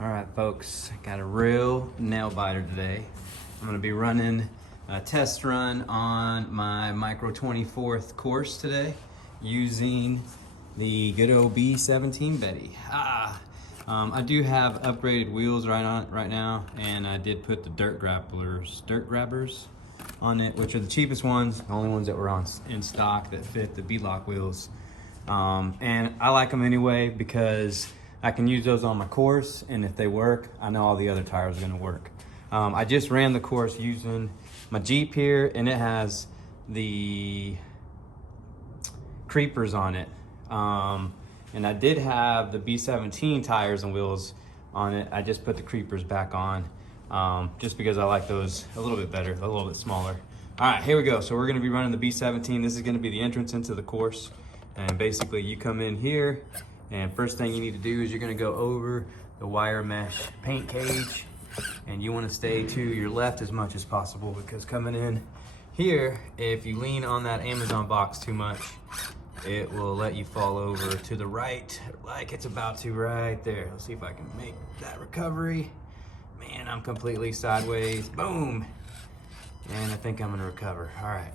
All right, folks, got a real nail biter today. I'm gonna be running a test run on my Micro 24th course today using the good old B-17 Betty. I do have upgraded wheels right now, and I did put the dirt grabbers on it, which are the cheapest ones, the only ones that were in stock that fit the B-lock wheels. And I like them anyway because I can use those on my course, and if they work, I know all the other tires are gonna work. I just ran the course using my Jeep here, and it has the creepers on it. And I did have the B-17 tires and wheels on it. I just put the creepers back on just because I like those a little bit better, a little bit smaller. All right, here we go. So we're gonna be running the B-17. This is gonna be the entrance into the course. And basically you come in here, and first thing you need to do is you're gonna go over the wire mesh paint cage, and you wanna stay to your left as much as possible, because coming in here, if you lean on that Amazon box too much, it will let you fall over to the right, like it's about to right there. Let's see if I can make that recovery. Man, I'm completely sideways, boom. And I think I'm gonna recover, all right.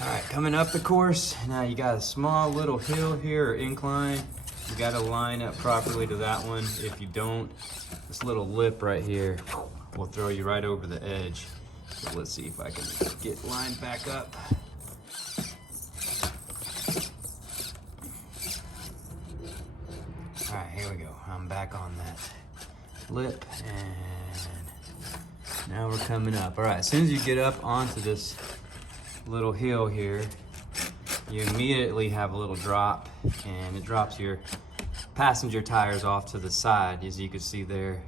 All right, coming up the course, now you got a small little hill here, or incline. You gotta line up properly to that one. If you don't, this little lip right here will throw you right over the edge. So let's see if I can get lined back up. All right, here we go. I'm back on that lip, and now we're coming up. All right, as soon as you get up onto this little hill here, you immediately have a little drop, and it drops your passenger tires off to the side, as you can see there.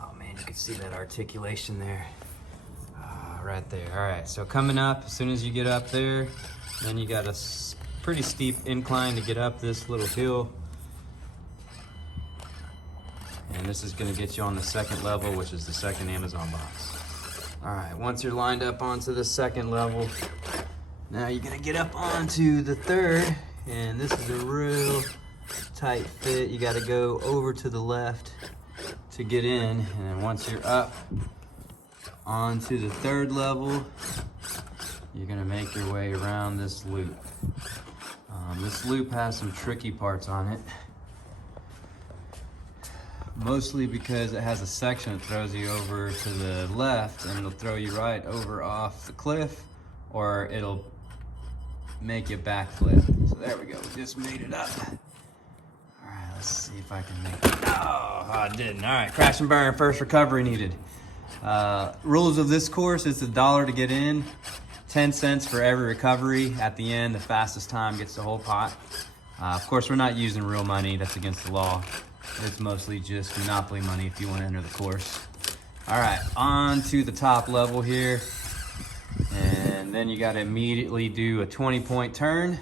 Oh man, you can see that articulation there, right there. All right, so coming up, as soon as you get up there, then you got a pretty steep incline to get up this little hill, and this is going to get you on the second level, which is the second Amazon box. All right, once you're lined up onto the second level, now you're gonna get up onto the third, and this is a real tight fit. You gotta go over to the left to get in, and then once you're up onto the third level, you're gonna make your way around this loop. This loop has some tricky parts on it, mostly because it has a section that throws you over to the left, and it'll throw you right over off the cliff, or it'll make you backflip. So there we go, we just made it up. All right, let's see if I can make it. Oh, I didn't. All right, crash and burn, first recovery needed. Rules of this course is $1 to get in, 10 cents for every recovery. At the end, the fastest time gets the whole pot. Of course, we're not using real money, that's against the law. It's mostly just Monopoly money if you want to enter the course. All right, on to the top level here. And then you got to immediately do a 20-point turn.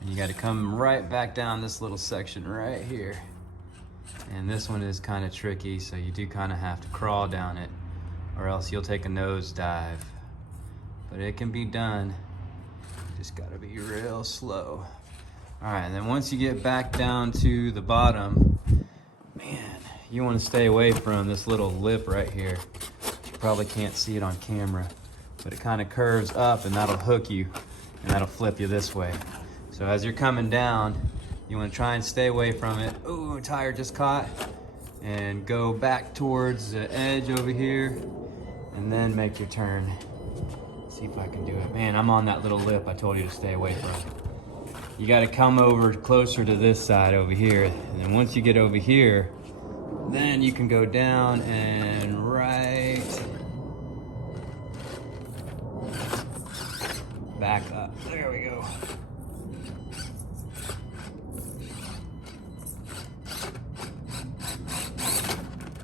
And you got to come right back down this little section right here. And this one is kind of tricky, so you do kind of have to crawl down it, or else you'll take a nose dive. But it can be done. Just gotta be real slow. All right, and then once you get back down to the bottom, man, you wanna stay away from this little lip right here. You probably can't see it on camera, but it kind of curves up, and that'll hook you, and that'll flip you this way. So as you're coming down, you wanna try and stay away from it. Ooh, tire just caught. And go back towards the edge over here, and then make your turn. See if I can do it. Man, I'm on that little lip I told you to stay away from. You got to come over closer to this side over here, and then once you get over here, then you can go down and right back up. There we go.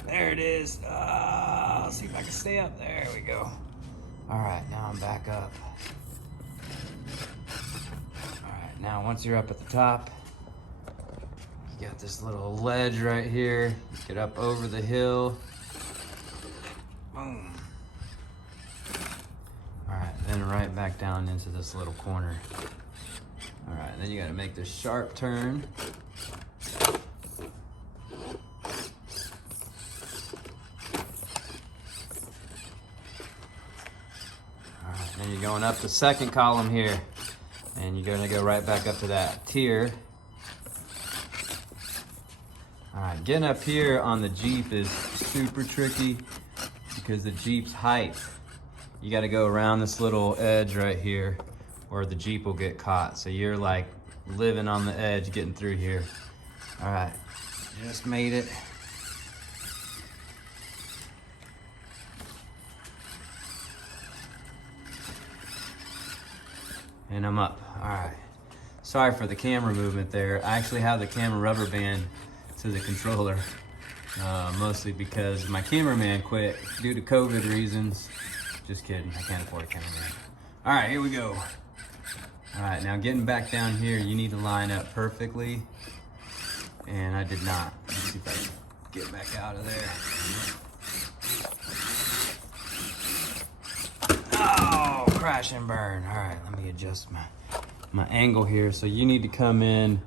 There it is. I'll see if I can stay up. There we go. All right, now I'm back up. All right, now once you're up at the top, you got this little ledge right here. You get up over the hill. Boom. All right, then right back down into this little corner. All then you gotta make this sharp turn. Then you're going up the second column here, and you're gonna go right back up to that tier. All right, getting up here on the Jeep is super tricky because the Jeep's height, you gotta go around this little edge right here or the Jeep will get caught. So you're like living on the edge getting through here. All right, just made it. And I'm up. All right. Sorry for the camera movement there. I actually have the camera rubber band to the controller, mostly because my cameraman quit due to COVID reasons. Just kidding, I can't afford a cameraman. All right, here we go. All right, now getting back down here, you need to line up perfectly, and I did not. Let's see if I can get back out of there. Oh, crash and burn. All right, let me adjust my angle here. So you need to come in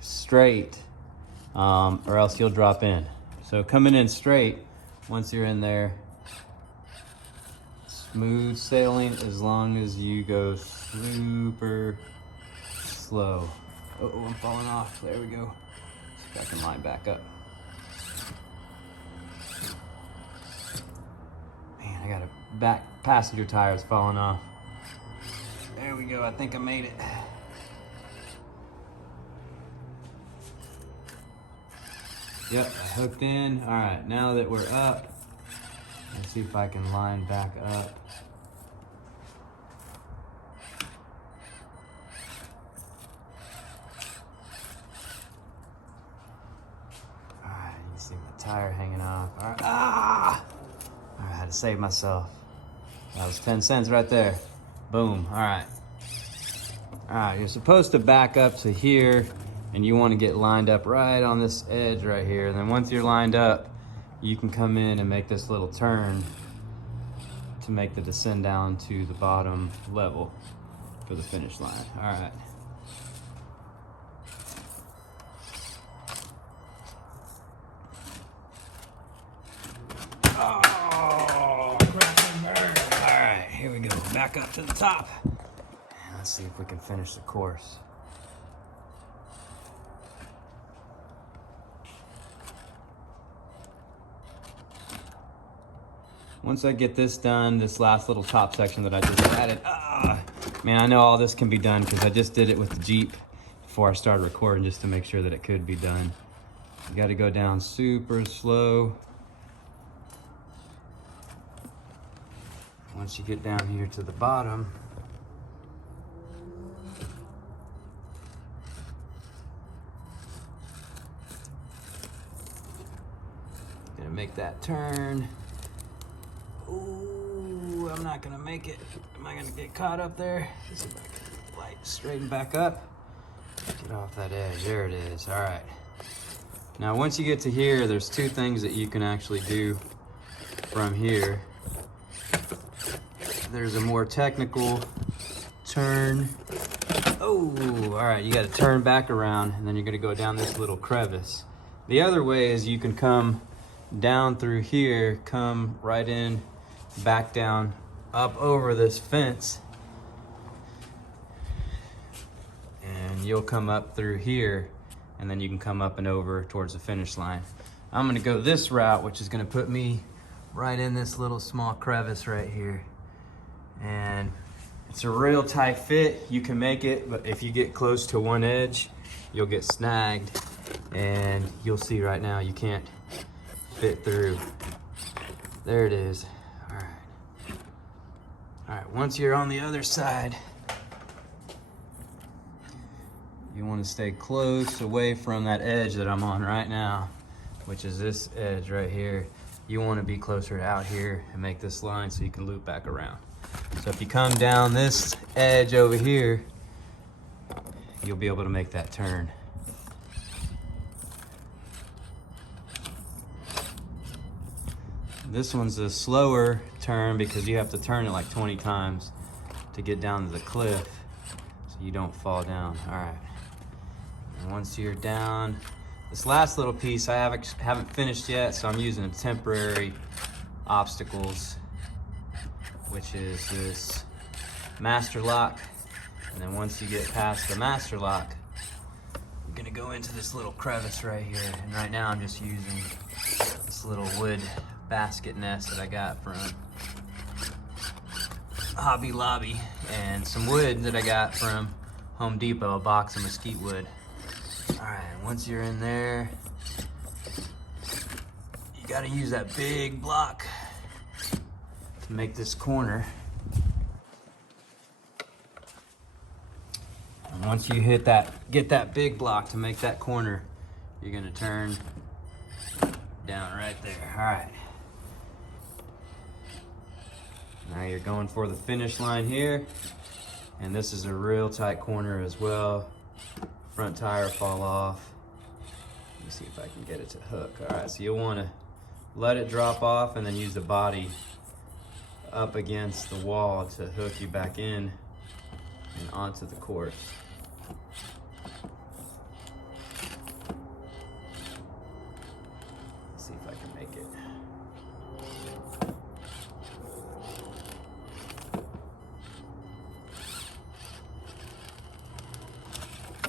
straight or else you'll drop in. So coming in straight, once you're in there, smooth sailing as long as you go super slow. Oh, I'm falling off. There we go. See if I can line back up. Man, I got a back passenger tires falling off. There we go, I think I made it. Yep, I hooked in. All right, now that we're up, let's see if I can line back up. All right, you can see my tire hanging off. All right, ah! All right, I had to save myself. That was 10 cents right there. Boom, all right. All right, you're supposed to back up to here and you want to get lined up right on this edge right here. And then once you're lined up, you can come in and make this little turn to make the descend down to the bottom level for the finish line. All right. Oh, crash and burn. All right, here we go. Back up to the top. And let's see if we can finish the course. Once I get this done, this last little top section that I just added, man, I know all this can be done because I just did it with the Jeep before I started recording just to make sure that it could be done. You got to go down super slow. Once you get down here to the bottom, gonna make that turn. Ooh, I'm not gonna make it. Am I gonna get caught up there? Let's see if I can light straighten back up. Get off that edge. There it is. All right. Now, once you get to here, there's two things that you can actually do from here. There's a more technical turn. Oh, all right. You got to turn back around, and then you're gonna go down this little crevice. The other way is you can come down through here, come right in, back down, up over this fence, and you'll come up through here, and then you can come up and over towards the finish line. I'm gonna go this route, which is gonna put me right in this little small crevice right here. And it's a real tight fit. You can make it, but if you get close to one edge, you'll get snagged, and you'll see right now you can't fit through. There it is. All right. All right, once you're on the other side, you want to stay close away from that edge that I'm on right now, which is this edge right here. You want to be closer out here and make this line so you can loop back around. So if you come down this edge over here, you'll be able to make that turn. This one's a slower turn because you have to turn it like 20 times to get down to the cliff. So you don't fall down. All right, and once you're down, this last little piece I haven't finished yet, so I'm using a temporary obstacles, which is this master lock. And then once you get past the master lock, you're gonna go into this little crevice right here. And right now I'm just using this little wood basket nest that I got from Hobby Lobby, and some wood that I got from Home Depot, a box of mesquite wood. All right, once you're in there, you gotta use that big block to make this corner. And once you get that big block to make that corner, you're gonna turn down right there. All right. Now you're going for the finish line here. And this is a real tight corner as well. Front tire fall off. Let me see if I can get it to hook. All right, so you'll wanna let it drop off and then use the body up against the wall to hook you back in and onto the course. Let's see if I can make it.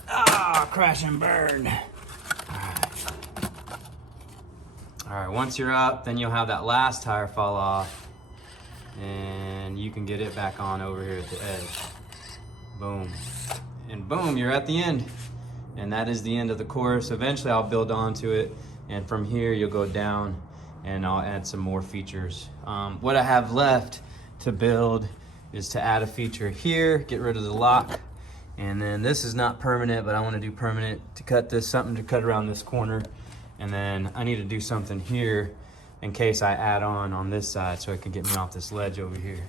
Ah, crash and burn. All right, once you're up, then you'll have that last tire fall off and you can get it back on over here at the edge. Boom. And boom, you're at the end. And that is the end of the course. Eventually I'll build onto it, and from here you'll go down and I'll add some more features. What I have left to build is to add a feature here, get rid of the lock, and then this is not permanent, but I want to do permanent to cut this, something to cut around this corner, and then I need to do something here in case I add on this side so it can get me off this ledge over here.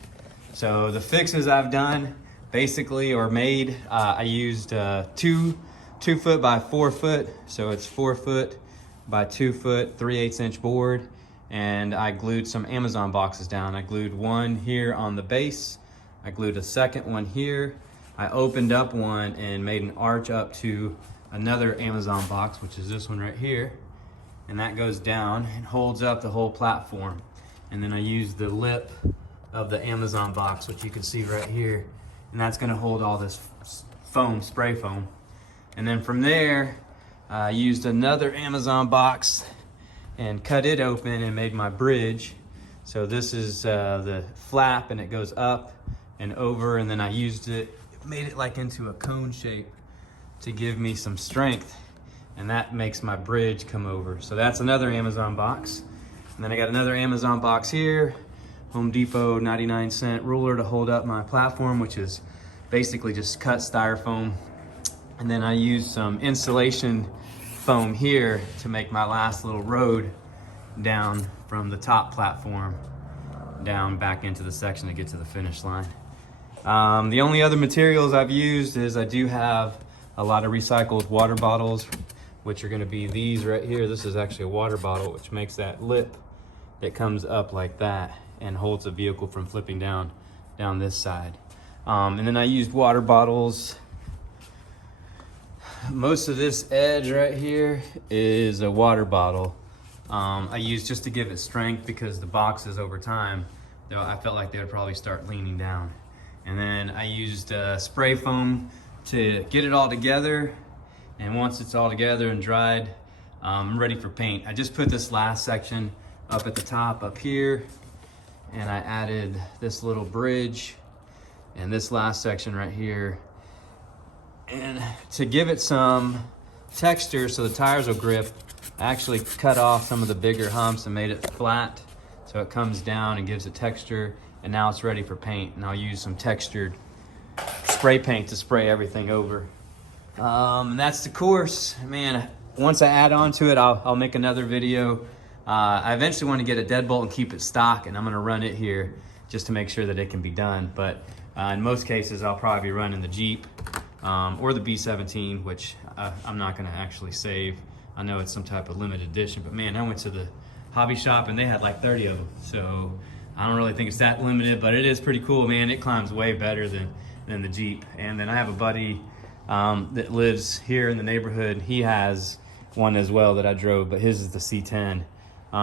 So the fixes I've done basically or made, I used 2 foot by 4 foot, so it's 4 foot by 2 foot, 3/8 inch board, and I glued some Amazon boxes down. I glued one here on the base, I glued a second one here, I opened up one and made an arch up to another Amazon box, which is this one right here, and that goes down and holds up the whole platform. And then I used the lip of the Amazon box, which you can see right here, and that's gonna hold all this foam, spray foam. And then from there, I used another Amazon box and cut it open and made my bridge. So this is the flap, and it goes up and over, and then I used it, made it like into a cone shape to give me some strength, and that makes my bridge come over. So that's another Amazon box. And then I got another Amazon box here, Home Depot 99-cent ruler to hold up my platform, which is basically just cut styrofoam. And then I used some insulation foam here to make my last little road down from the top platform down back into the section to get to the finish line. The only other materials I've used is I do have a lot of recycled water bottles, which are gonna be these right here. This is actually a water bottle, which makes that lip that comes up like that and holds the vehicle from flipping down this side. And then I used water bottles. Most of this edge right here is a water bottle. I used just to give it strength because the boxes over time, I felt like they would probably start leaning down. And then I used spray foam to get it all together. And once it's all together and dried, I'm ready for paint. I just put this last section up at the top up here, and I added this little bridge and this last section right here. And to give it some texture so the tires will grip, I actually cut off some of the bigger humps and made it flat so it comes down and gives it texture, and now it's ready for paint. And I'll use some textured spray paint to spray everything over. And that's the course. Man, once I add on to it, I'll make another video. I eventually want to get a deadbolt and keep it stock, and I'm gonna run it here just to make sure that it can be done. But in most cases, I'll probably be running the Jeep or the B-17, which I'm not gonna actually save. I know it's some type of limited edition, but man, I went to the hobby shop and they had like 30 of them. So I don't really think it's that limited, but it is pretty cool, man. It climbs way better than than the Jeep. And then I have a buddy that lives here in the neighborhood. He has one as well that I drove, but his is the C10,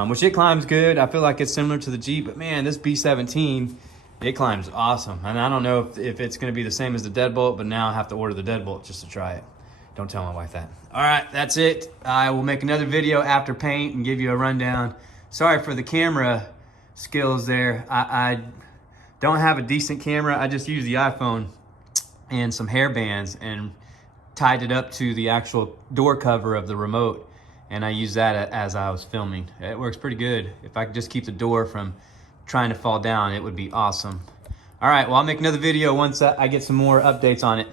which it climbs good. I feel like it's similar to the Jeep, but man, this B-17, it climbs awesome. And I don't know if it's gonna be the same as the Deadbolt, but now I have to order the Deadbolt just to try it. Don't tell my wife that. All right, that's it. I will make another video after paint and give you a rundown. Sorry for the camera skills there. I don't have a decent camera. I just use the iPhone and some hair bands and tied it up to the actual door cover of the remote, and I use that as I was filming. It works pretty good. If I could just keep the door from trying to fall down, it would be awesome. All right, well, I'll make another video once I get some more updates on it.